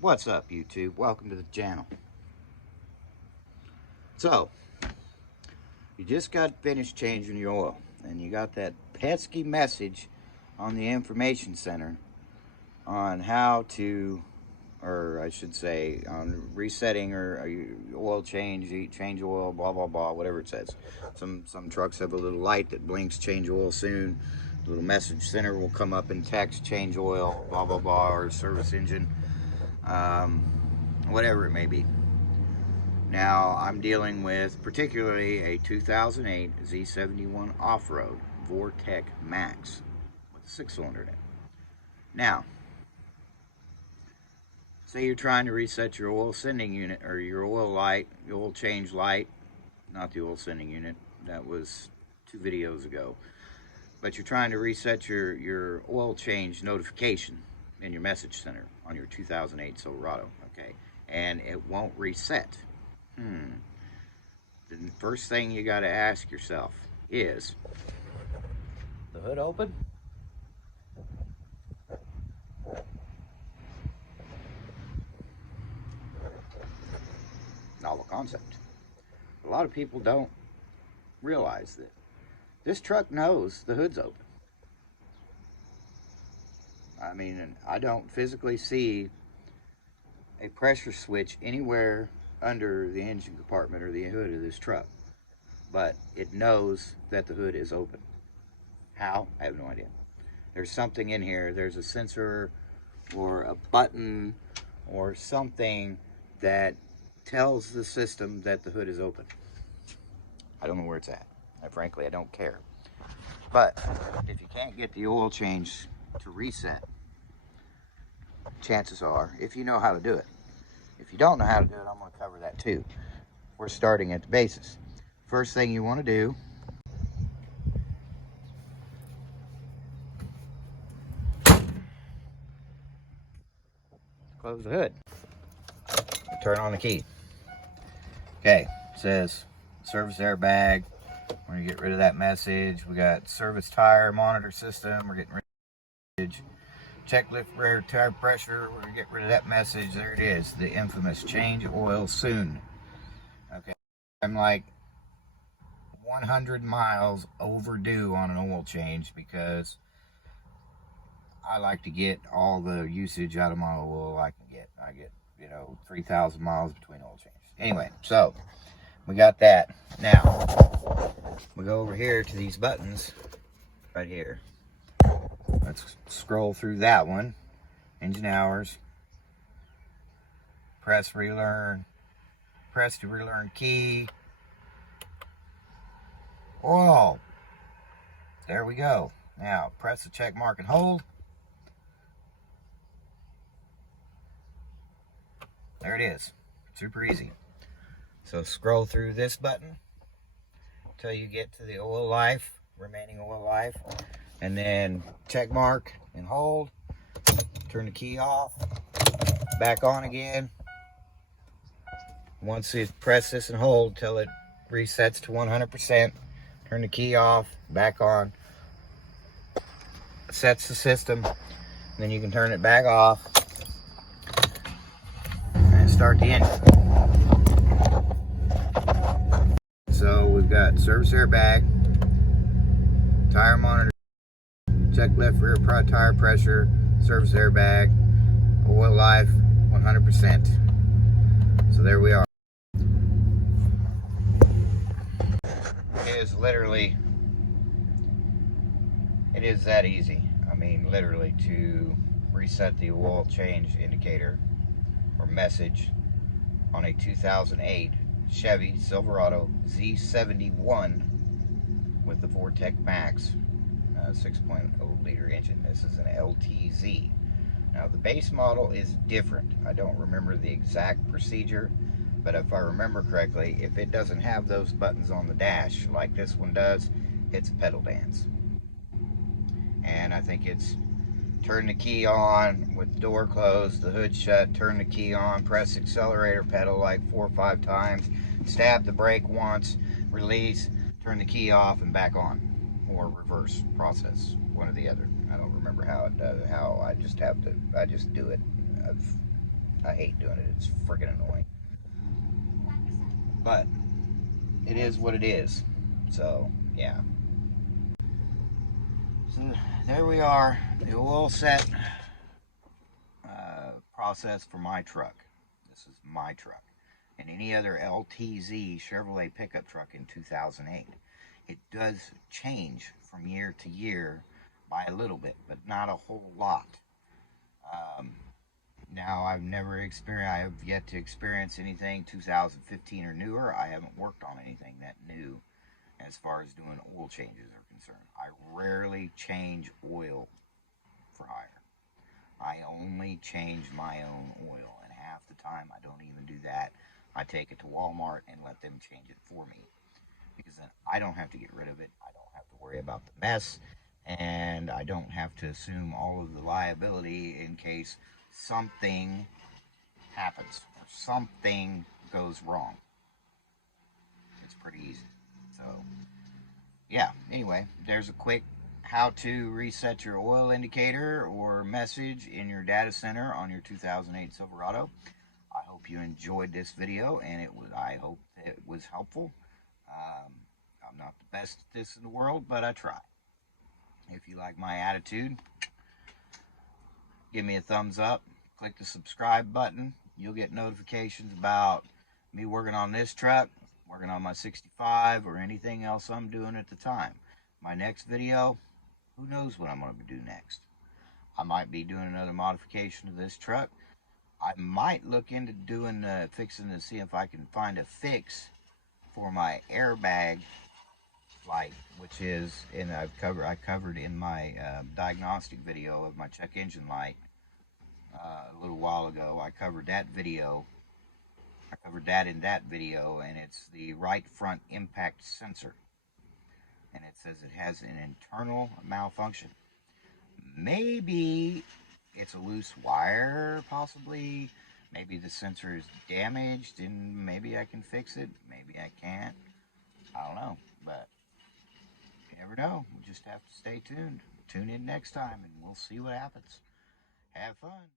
What's up, YouTube? Welcome to the channel. So, you just got finished changing your oil, and you got that pesky message on the information center on how to, or I should say, on resetting or oil change oil, blah blah blah, whatever it says. Some trucks have a little light that blinks, change oil soon. A little message center will come up in text, change oil, blah blah blah, or service engine, whatever it may be. Now, I'm dealing with particularly a 2008 Z71 Off-Road Vortec Max with a 6-cylinder in it. Now, say you're trying to reset your oil sending unit or your oil light, the oil change light, not the oil sending unit, that was 2 videos ago. But you're trying to reset your oil change notification in your message center on your 2008 Silverado, okay? And it won't reset. The first thing you got to ask yourself is, the hood open? Novel concept. A lot of people don't realize that this truck knows the hood's open. I mean, I don't physically see a pressure switch anywhere under the engine compartment or the hood of this truck, but it knows that the hood is open. How? I have no idea. There's something in here. There's a sensor or a button or something that tells the system that the hood is open. I don't know where it's at. Frankly, I don't care. But if you can't get the oil change to reset, chances are, if you know how to do it. If you don't know how to do it, I'm going to cover that too. We're starting at the basis. First thing you want to do, close the hood. Turn on the key. Okay, it says service airbag. We're going to get rid of that message. We got service tire monitor system. We're getting rid of message. Check lift rear tire pressure. We're going to get rid of that message. There it is. The infamous change oil soon. Okay. I'm like 100 miles overdue on an oil change because I like to get all the usage out of my oil I can get. I get, 3,000 miles between oil changes. Anyway, so we got that. Now, we go over here to these buttons right here. Let's scroll through that one. Engine hours. Press relearn. Press to relearn key. Oil. There we go. Now, press the check mark and hold. There it is. Super easy. So scroll through this button until you get to the oil life, remaining oil life. And then check mark and hold. Turn the key off. Back on again. Once you press this and hold till it resets to 100%, turn the key off, back on. Sets the system. Then you can turn it back off and start the engine. So we've got service airbag, tire monitor, check left rear tire pressure, service airbag, oil life 100%. So there we are. It is that easy. I mean, literally, to reset the oil change indicator or message on a 2008 Chevy Silverado Z71 with the Vortec Max 6.0 liter engine. This is an LTZ. Now, the base model is different. I don't remember the exact procedure, but if I remember correctly, if it doesn't have those buttons on the dash like this one does, it's a pedal dance. And I think it's turn the key on with the door closed, the hood shut, turn the key on, press accelerator pedal like 4 or 5 times, stab the brake once, release, turn the key off and back on, or reverse process, one or the other. I don't remember how it does, how I just do it. I hate doing it. It's freaking annoying. But it is what it is. So, yeah. So, there we are. The oil set process for my truck. This is my truck. And any other LTZ Chevrolet pickup truck in 2008. It does change from year to year by a little bit, but not a whole lot. Um, Now, I've never experienced, I have yet to experience anything 2015 or newer. I haven't worked on anything that new as far as doing oil changes are concerned. I rarely change oil for hire. I only change my own oil, and half the time I don't even do that. I take it to Walmart and let them change it for me, because then I don't have to get rid of it. I don't have to worry about the mess, and I don't have to assume all of the liability in case something happens or something goes wrong. It's pretty easy. So, yeah, anyway, there's a quick how to reset your oil indicator or message in your data center on your 2008 Silverado. I hope you enjoyed this video, and I hope it was helpful. Um, I'm not the best at this in the world, but I try. If you like my attitude, give me a thumbs up. Click the subscribe button. You'll get notifications about me working on this truck, working on my 65, or anything else I'm doing at the time. My next video, who knows what I'm going to do next. I might be doing another modification of this truck. I might look into doing fixing to see if I can find a fix for my airbag light, which is I covered in my diagnostic video of my check engine light a little while ago. I covered that in that video, and it's the right front impact sensor, and it says it has an internal malfunction. Maybe it's a loose wire, possibly. Maybe the sensor is damaged, and maybe I can fix it. Maybe I can't. I don't know, but you never know. We'll just have to stay tuned. Tune in next time, and we'll see what happens. Have fun.